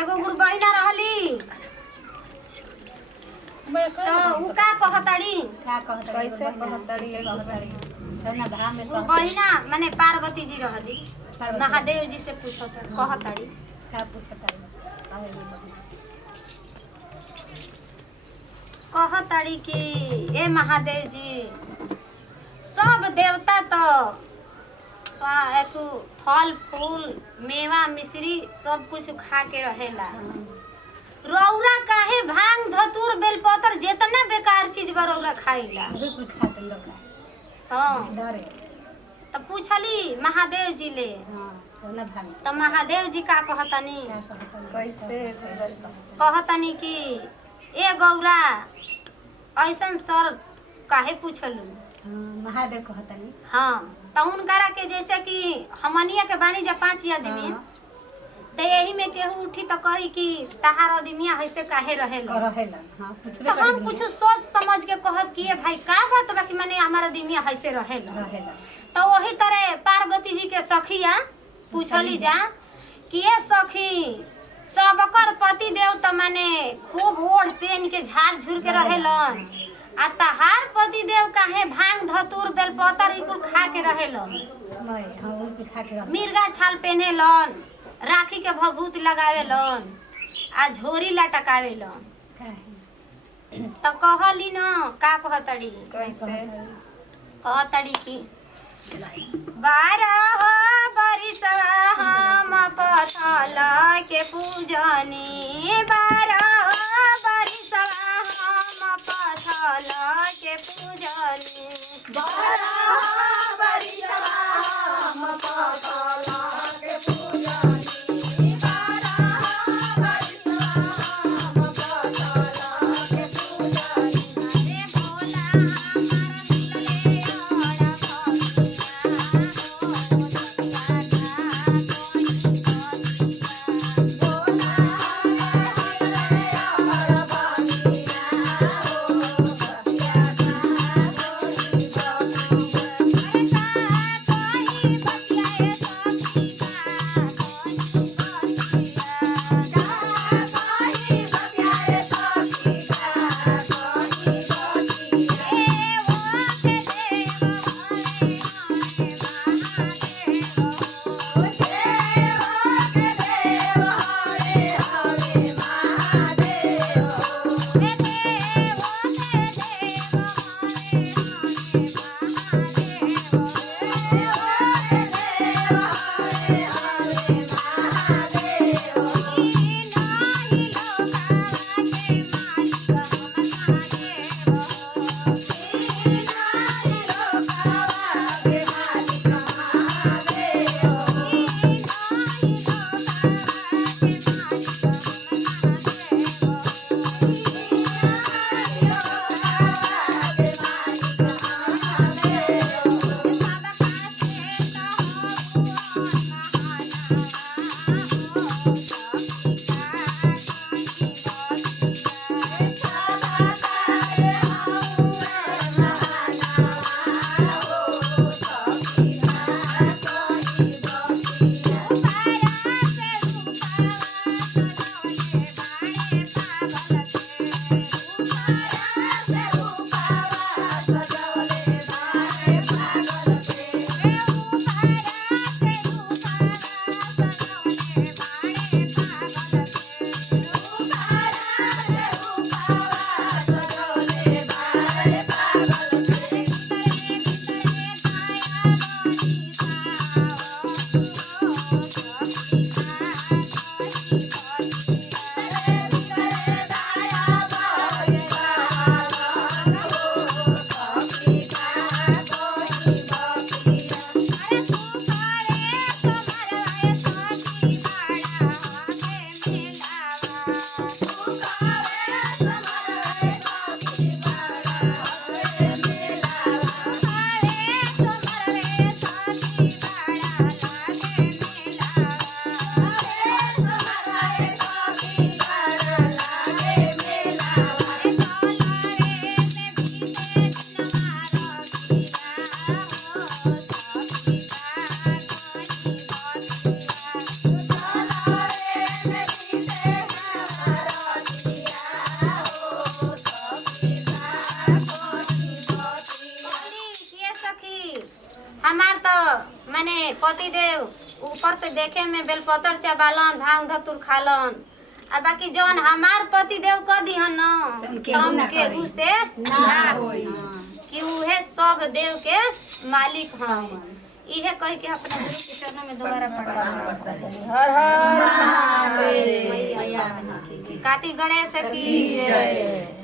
एगो गुरु बहिना रहली तो उ का कहतड़ी कैसे कहतड़ी ना धाम में गुरु बहिना माने पार्वती जी रहली महादेव जी से पूछत कहतड़ी का पूछताड़ी कहतड़ी कि ए महादेव जी सब देवता तो फल फूल मेवा मिश्री सब कुछ खा के रहेला रौरा काहे भांग धतूर बेलपत्र जितना बेकार चीज बा रौरा खाइला बिल्कुल खाते लोग हाँ डरे तो पूछली महादेव जी ले हां ना भाग तो महादेव जी का कहतनी कैसे कहतनी कि ए गौरा ऐसन सर काहे पूछलू महादेव कहतनी हाँ तो उनकरा के जैसे कि हमनिया के बानी जब 5 आदमी तो यही में केहू उठी तो कही कि तहार आदमिया ऐसे काहे रहेला हां तो हम कुछ सोच समझ के कहब कि ये भाई का बात बा कि माने हमारा आदमिया ऐसे रहेला तो वही तरह पार्वती जी के सखिया पूछली जा कि ये सखी सबकर पति देव तो माने खूब ओढ़ पेन के झाड़ झुर के रहेलन आ तहार पति देव काहे भांग धतूर बेलपत्र इकुल खा के रहेलन मैं हां वो खा के मिर्गा छाल पहनेलन राखी के भभूत लगावेलन आ झोरी लटकावेलन तो कहली न का कहतड़ी कैसे कहतड़ी की 12 बरिस हम पथल के पूजनी 12 बरिस हम पथल के पूजनी 12 बरिस हम पथल के पूजनी माने पति देव ऊपर से देखे में बेलपत्र चबालन भांग धतुर खालन आ बाकी जौन हमार पति देव क दिहन न तम केहू से ना होई कि उहे सब देव के मालिक हैं। इहे कह के अपने गुरु के चरणों में दोबारा प्रणाम। हर हर महादेव। कार्तिक गणेश की जय।